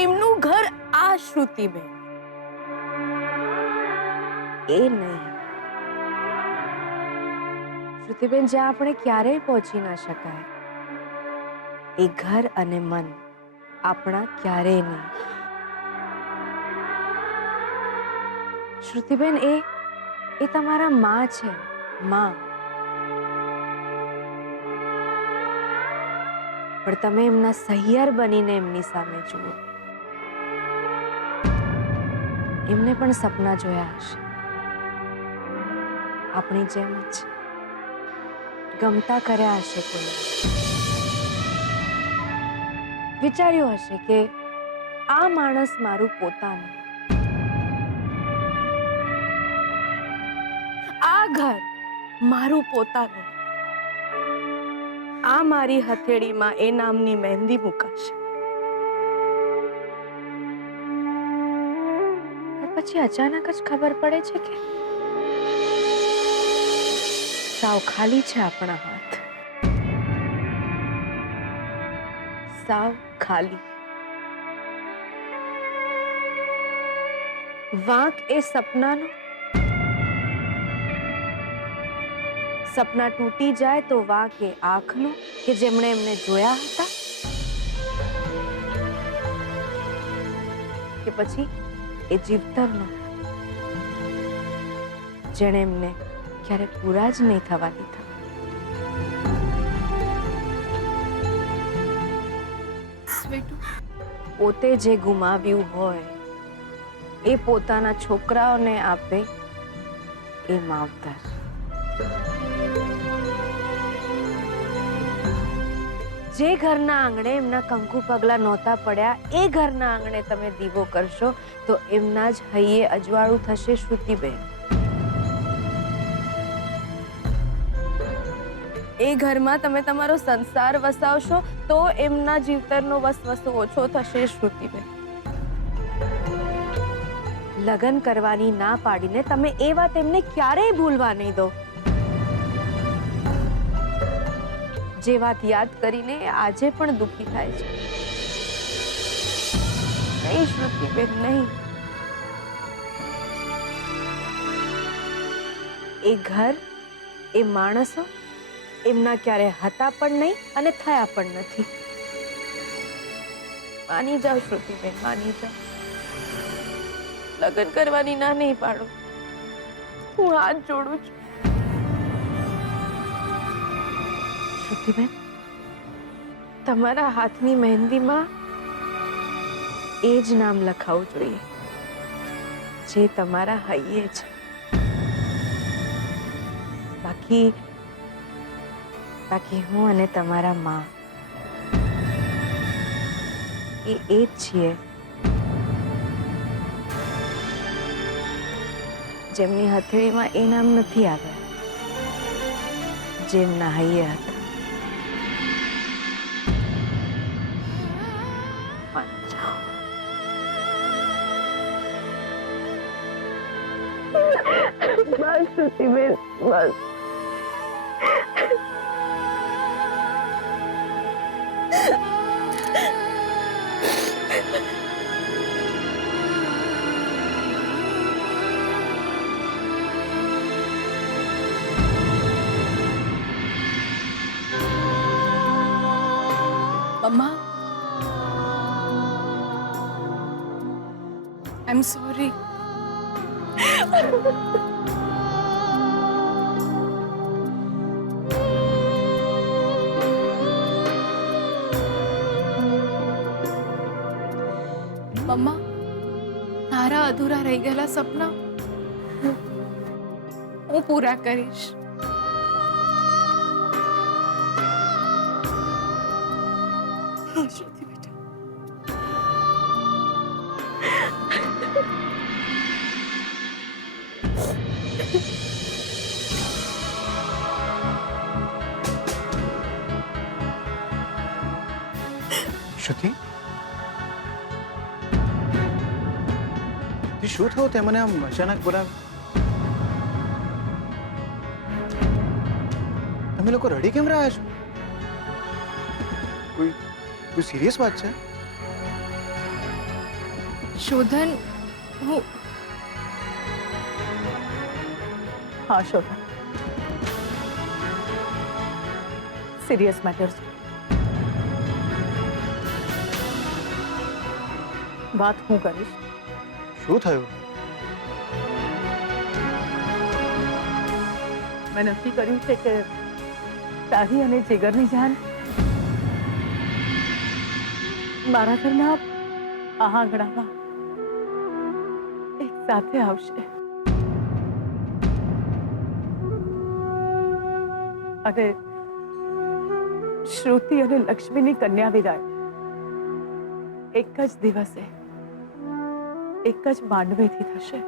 એમનું ઘર આ શ્રુતિબેન, એ નહીં. શ્રુતિબેન, જ્યાં આપણે ક્યારેય પહોંચી ના શકાય, એ ઘર અને મન આપણા ક્યારેય નહીં. શ્રુતિબેન, એ તમારા માં છે, માં. પણ તમે એમના સહિયર બનીને એમની સામે જુઓ. એમને પણ સપના જોયા હશે, આપણી જેમ જ ગમતા કર્યા હશે. કોઈ વિચાર્યું હશે કે આ માણસ મારું પોતાનું, આ ઘર મારું પોતાનું, આ મારી હથેળીમાં એ નામની મહેંદી મુકાશે. પછી અચાનક જ ખબર પડે છે કે સાવ ખાલી છે આપણા હાથ, સાવ ખાલી. વાંક એ સપનાનો, સપના તૂટી જાય તો વાંક એ આંખનો કે જેમણે એમને જોયા હતા, કે પછી એ જીવતરનો જેણે એમને ક્યારે પૂરા જ નહીં થવા દીધા. પોતે જે ગુમાવ્યું હોય એ પોતાના છોકરાઓને આપે એ માવતર. જે ઘરના આંગણે એમના કંકુ પગલા નહોતા પડ્યા, એ ઘરના આંગણે તમે દીવો કરશો તો એમના જ હૈયે અજવાળું થશે. શ્રુતિબેન, એ ઘરમાં તમે તમારો સંસાર વસાવશો તો એમના જીવતરનો વસવસો ઓછો થશે. શ્રુતિબેન, લગ્ન કરવાની ના પાડીને તમે એ વાત એમને ક્યારેય ભૂલવા નહીં દો. જે વાત યાદ કરીને આજે પણ દુખી થાય છે. નહીં શ્રુતિબેન, નહીં. એ ઘર, એ માણસો એમના ક્યારે હતા પણ નહીં અને થયા પણ નથી. માની જાઓ શ્રુતિબેન, માની જાઓ. લગ્ન કરવાની ના નહીં પાડો. હું હાથ જોડું છું. શ્રુતિબેન, તમારા હાથની મહેંદીમાં એ જ નામ લખાવવું જોઈએ જે તમારા હૈયે છે. બાકી હું અને તમારા માં એ જ છીએ જેમની હથેળીમાં એ નામ નથી આવ્યા જેમના હૈયે હતા. બસ શ્રુતિબેન, બસ. Mama, I'm sorry. મમ્મા, તારા અધૂરા રહી ગયેલા સપના હું પૂરા કરીશ. શ્રુતિ બેટા, શ્રુતિ, શું થયું તે મને આમ અચાનક બોલાવ્યો? તમે લોકો રડી કેમ રહ્યા છો? કોઈ સિરિયસ વાત છે? શોધન હું હા શોભા, સિરિયસ મેટર છે. વાત હું કરીશ. શું થયું? મેં નક્કી કર્યું છે કે તારી અને જીગરની જાન મારા ઘરના આ આંગણામાં એક સાથે આવશે અને શ્રુતિ અને લક્ષ્મીની કન્યા વિદાય એક જ દિવસે એક જ માંડવેથી થશે.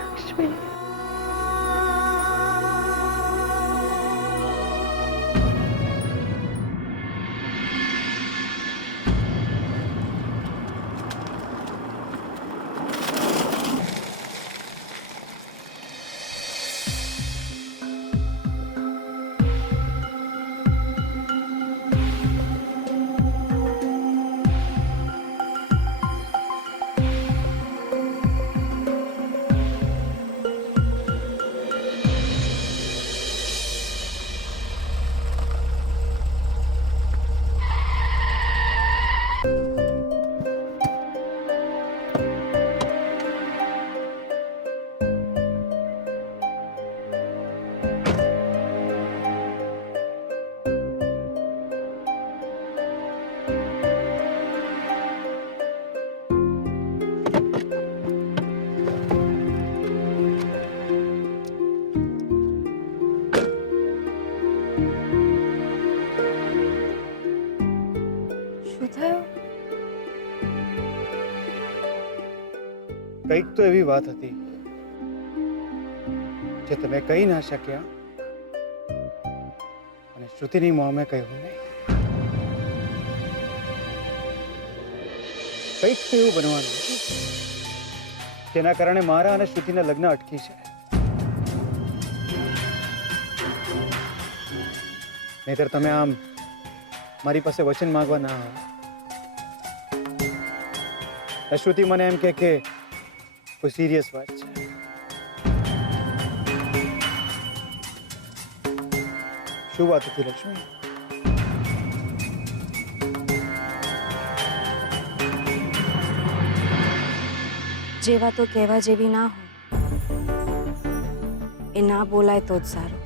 લક્ષ્મી, શું થયું? કંઈક તો એવી વાત હતી જે તમે કહી ના શક્યા અને શ્રુતિની મોંમાં કહ્યું નહીં. કંઈક તો એવું બનવાનું હતું જેના કારણે મારા અને શ્રુતિના લગ્ન અટકી છે. નહીતર તમે આમ મારી પાસે વચન માંગવા ના આવો. શ્રુતિ મને એમ કે કોઈ સિરિયસ વાત છે. શું વાત હતી લક્ષ્મી? જે વાતો કહેવા જેવી ના હોય એ ના બોલાય તો જ સારું.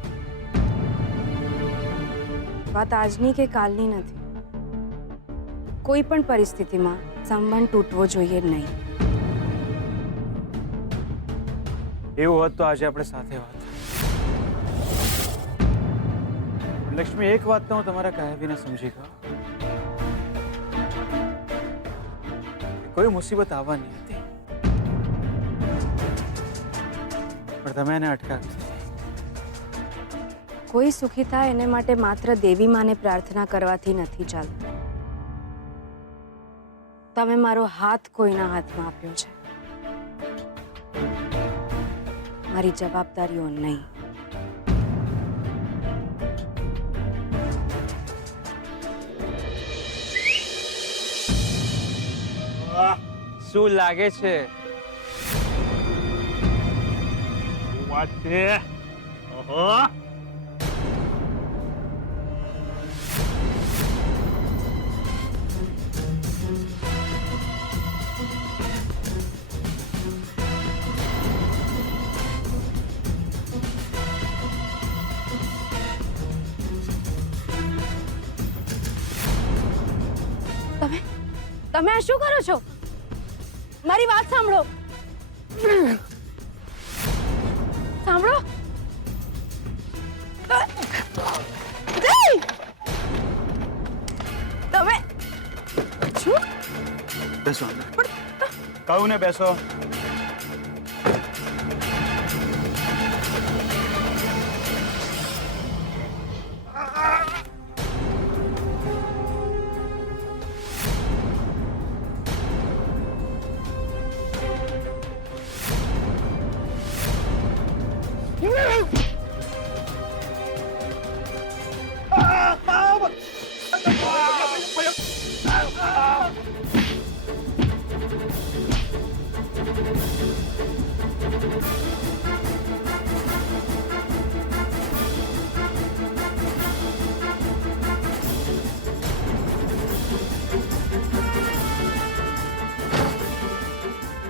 વાત આજની કે કાલની નથી. કોઈ પણ પરિસ્થિતિમાં સંબંધ તૂટવો જોઈએ નહીં. એવું હોત તો આજે આપણે સાથે હોત. લક્ષ્મી, એક વાત તો હું તમારા કહ્યા વિના સમજી ગયો. કોઈ મુસીબત આવવાની હતી પણ તમે એને અટકાવી દીધી. કોઈ સુખી થાય એને માટે માત્ર દેવી માને પ્રાર્થના કરવાથી નથી ચાલતું. તમે મારો હાથ કોઈના હાથમાં આપ્યો છે, મારી જવાબદારીઓ નહીં. શું લાગે છે? વાત છે. ઓહો, તમે આ શું કરો છો? મારી વાત સાંભળો. સાંભળો. તમે શું? બેસો કહું ને બેસો.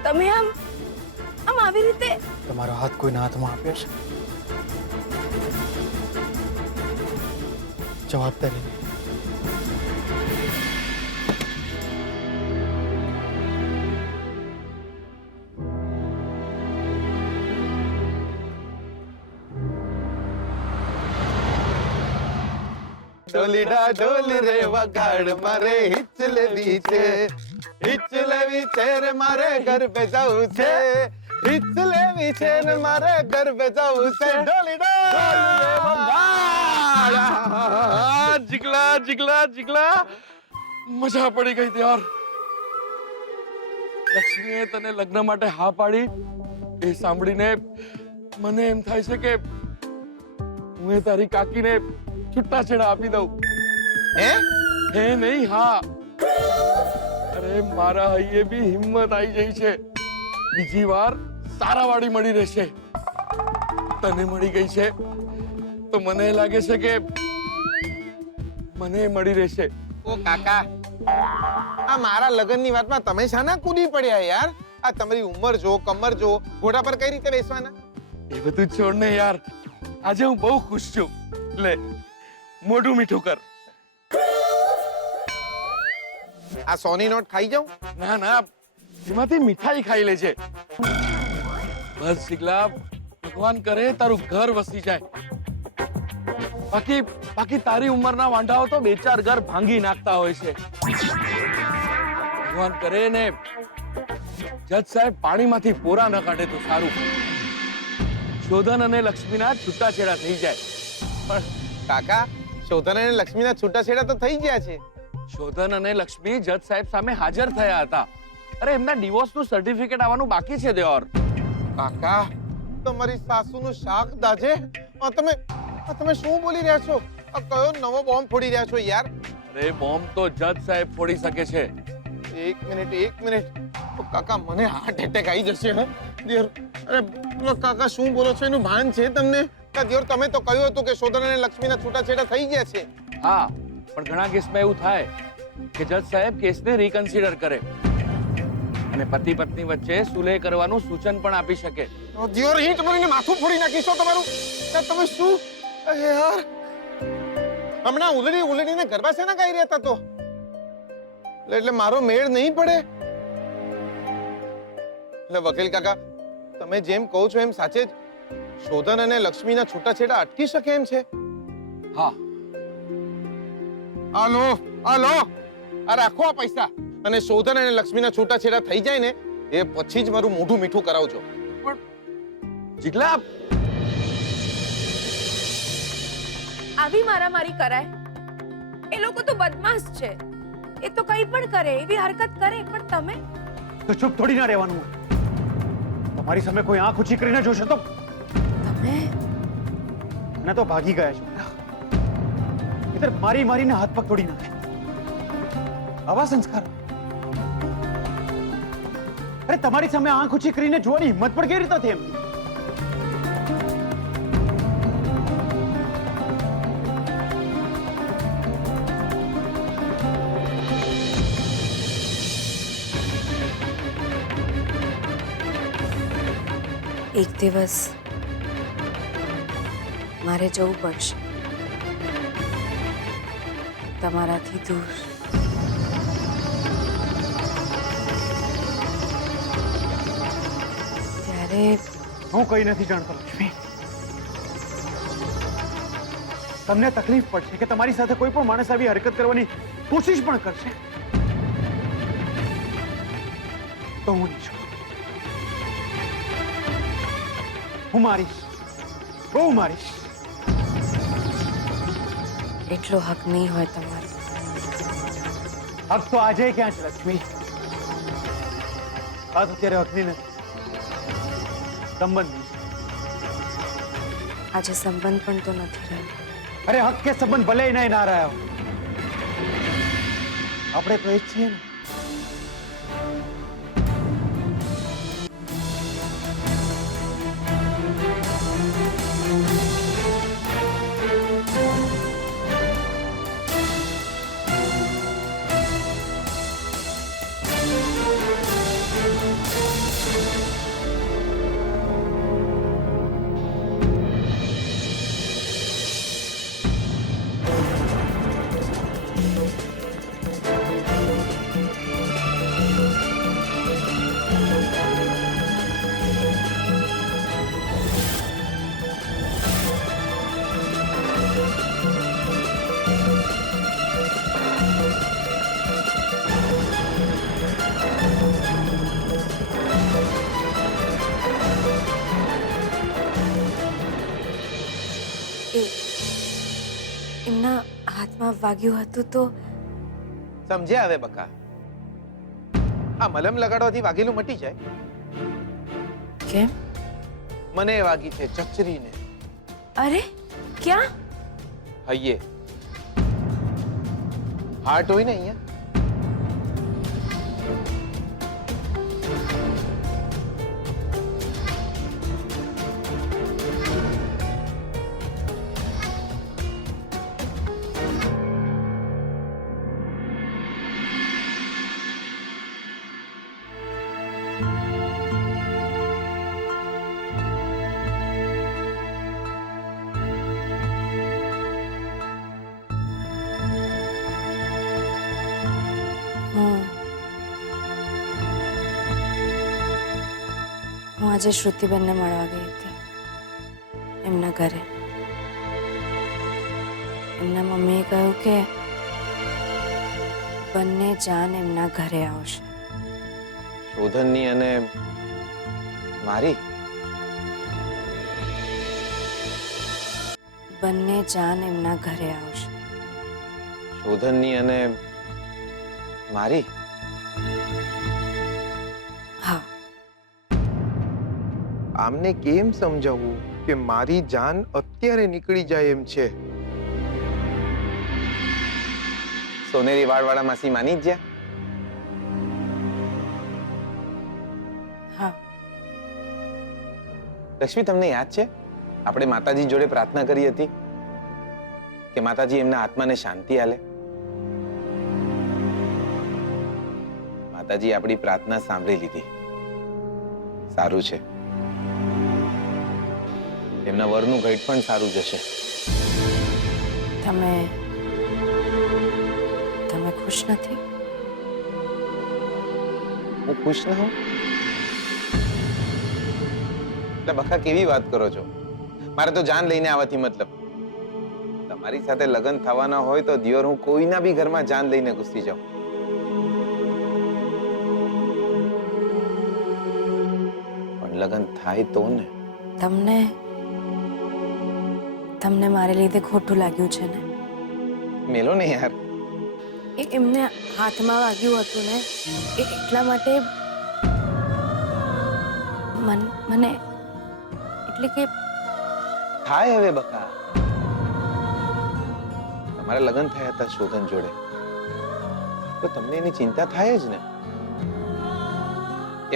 તમે આમ આવી રીતે તમારો હાથ કોઈના હાથમાં આપ્યો છે? જવાબદારી નહીં. ડોલીડા ડોલ રે વગાડ મારે હિચલેવી છે રે મારે ગરબે જવું છે હિચલેવી છે ને મારે ગરબે જવું છે ડોલીડા ડોલ રે વગાડ. જીગલા જીગલા જીગલા મજા પડી ગઈ યાર. લક્ષ્મીએ તને લગ્ન માટે હા પાડી એ સાંભળીને મને એમ થાય છે કે હું એ તારી કાકીને છૂટાછેડા આપી દઉં. હે નહીં હા. અરે મારા હૈયે બી હિંમત આવી ગઈ છે. બીજી વાર સારા વાળી મળી રહેશે. તને મળી ગઈ છે તો મને લાગે છે કે મને મળી રહેશે. ઓ કાકા, આ મારા લગ્નની વાતમાં તમે શાના કૂદી પડ્યા યાર? આ તમારી ઉંમર જો, કમર જો, ઘોડા પર કઈ રીતે બેસવાના? એ બધું છોડ ને યાર. આજે હું બહુ ખુશ છું. લે મોઢું મીઠું કર. આ 100 ની નોટ ખાઈ જાઉં? ના ના, એમાંથી મીઠાઈ ખાઈ લેજે. બસ શીખલા, ભગવાન કરે તારું ઘર વસી જાય. બાકી તારી ઉંમરના વાંઢાઓ તો 2-4 ઘર ભાંગી નાખતા હોય છે. ભગવાન કરે ને જજ સાહેબ પાણીમાંથી પોરા ન કાઢે તો સારું. શોધન અને લક્ષ્મીના છૂટાછેડા થઈ જાય. પણ કાકા, શોધન અને લક્ષ્મીના છૂટાછેડા તો થઈ ગયા છે. શોધન અને લક્ષ્મી જજ સાહેબ સામે હાજર થયા હતા. અરે એમના ડિવોર્સનું સર્ટિફિકેટ આવવાનું બાકી છે દેવર. કાકા, તમારી સાસુનું શાક દાજે. તમે શું બોલી રહ્યા છો? આ કયો નવો બોમ્બ ફોડી રહ્યા છો યાર? અરે બોમ્બ તો જજ સાહેબ ફોડી શકે છે. એક મિનિટ. ઓ કાકા, મને હાર્ટ એટેક આવી જશે. હે દેર, અરે કાકા શું બોલો છો? એનું ભાન છે તમને? દેર, તમે તો કહ્યું હતું કે શોધન અને લક્ષ્મીના છૂટાછેડા થઈ ગયા છે. હા, પણ ઘણા કેસમાં એવું થાય કે જજ સાહેબ કેસને રીકન્સિડર કરે અને પતિ પત્ની વચ્ચે સુલેહ કરવાનું સૂચન પણ આપી શકે. દેર, ઈંટ મારીને માથું ફોડી નાખીશો તમારું? તમે શું યાર, હમણાં ઉલડીને ગરબા શેના ગાઈ રહ્યા હતા તો? એટલે મારો મેળ નહીં પડે. એટલે વકીલ કાકા, તમે જેમ કહો છો એમ સાચે જ શોધન અને લક્ષ્મીના છૂટાછેડા અટકી શકે એમ છે? હા. આ રાખો આ પૈસા, અને શોધન અને લક્ષ્મીના છૂટાછેડા થઈ જાય ને એ પછી જ મારું મોઢું મીઠું કરાવજો. જીગલા, આવી મારામારી કરાય? એ લોકો તો બદમાશ છે. એ તો કંઈ પણ કરે, એવી હરકત કરે. પણ તમે તો ચૂપ થોડી ના રહેવાનું. તમારી સામે કોઈ આંખ ઊંચી કરીને જોશે તો તમે ના તો ભાગી ગયા છો. ઇધર મારીને હાથ પગ તોડી નાખે. આવા સંસ્કાર. અરે તમારી સામે આંખ ઊંચી કરીને જોવાની હિંમત પણ કેવી રીતે થઈ એમની? એક દિવસ મારે જવું પડશે તમારાથી દૂર. ત્યારે હું કઈ નથી જાણતો લક્ષ્મી. તમને તકલીફ પડશે કે તમારી સાથે કોઈ પણ માણસ આવી હરકત કરવાની કોશિશ પણ કરશે તો હું નહીં છોડું. હું મારીશ, બહુ મારીશ. એટલો હક નહીં હોય તમારો. હક તો આજે ક્યાં છે લક્ષ્મી? વાત અત્યારે હકની નથી, સંબંધની છે. આજે સંબંધ પણ તો નથી રહ્યો. અરે હક કે સંબંધ ભલે નહીં ના રહ્યા હો, આપણે તો એ જ છીએ ને. એમના હાથમાં વાગ્યું હતું તો સમજ્યા હવે બકા? આ મલમ લગાડવાથી વાગેલું મટી જાય? કેમ? મને વાગી છે ચચરીને. અરે ક્યાં? હૈયે. હાર્ટ હોય ને અહીંયા. હું આજે શ્રુતિબેનને મળવા ગઈ હતી એમના ઘરે. એમના મમ્મીએ કહ્યું કે બંને જાન એમના ઘરે આવશે. શોધનની અને મારી? બંને જાન એમના ઘરે આવશે. શોધનની અને મારી? હા. આમને કેમ સમજાવવું કે મારી જાન અત્યારે નીકળી જાય એમ છે? સોનેરી વાળવાળા માસી માની જ ગયા? હા. લક્ષ્મી, તમને યાદ છે આપણે માતાજી જોડે પ્રાર્થના કરી હતી કે માતાજી એમના આત્માને શાંતિ આલે? માતાજી આપણી પ્રાર્થના સાંભળી લીધી. સારું છે, એમના વરનું ઘટ પણ સારું જશે. તમે ખુશ નથી? હું ખુશ ન હોઉં? એટલે બખા કેવી વાત કરો છો? મારે તો જાન લઈને આવવાથી મતલબ. તમારી સાથે લગ્ન થવાના હોય તો દિયોર હું કોઈના બી ઘરમાં જાન લઈને ઘૂસી જાઉં. પણ લગ્ન થાય તો ને. તમને મારે લીધે ખોટું લાગ્યું છે ને? મેલો ને યાર. એમને હાથમાં વાગ્યું હતું ને એટલા માટે મને એટલે કે થાય હવે બકા. તમારા લગ્ન થયા હતા શોધન જોડે તો તમને એની ચિંતા થાય જ ને.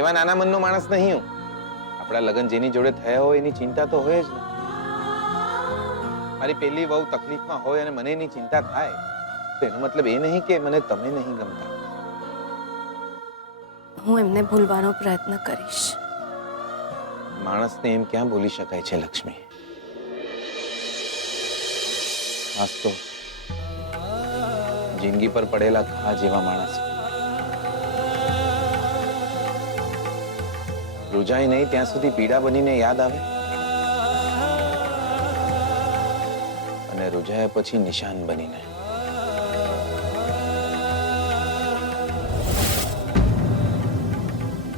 એવા નાના મનનો માણસ નહીં હું. આપણા લગ્ન જેની જોડે થયા હોય એની ચિંતા તો હોય જ ને. મારી પહેલી વહુ તકલીફમાં હોય અને મને એની ચિંતા થાય તો એનો મતલબ એ નહીં કે મને તમે નહીં ગમતા. હું એમને ભૂલવાનો પ્રયત્ન કરીશ. માણસને એમ ક્યાં ભૂલી શકાય છે લક્ષ્મી? આજ તો જિંદગી પર પડેલા ઘા જેવા માણસ. રૂજાય નહીં ત્યાં સુધી પીડા બનીને યાદ આવે અને રૂજાયા પછી નિશાન બનીને.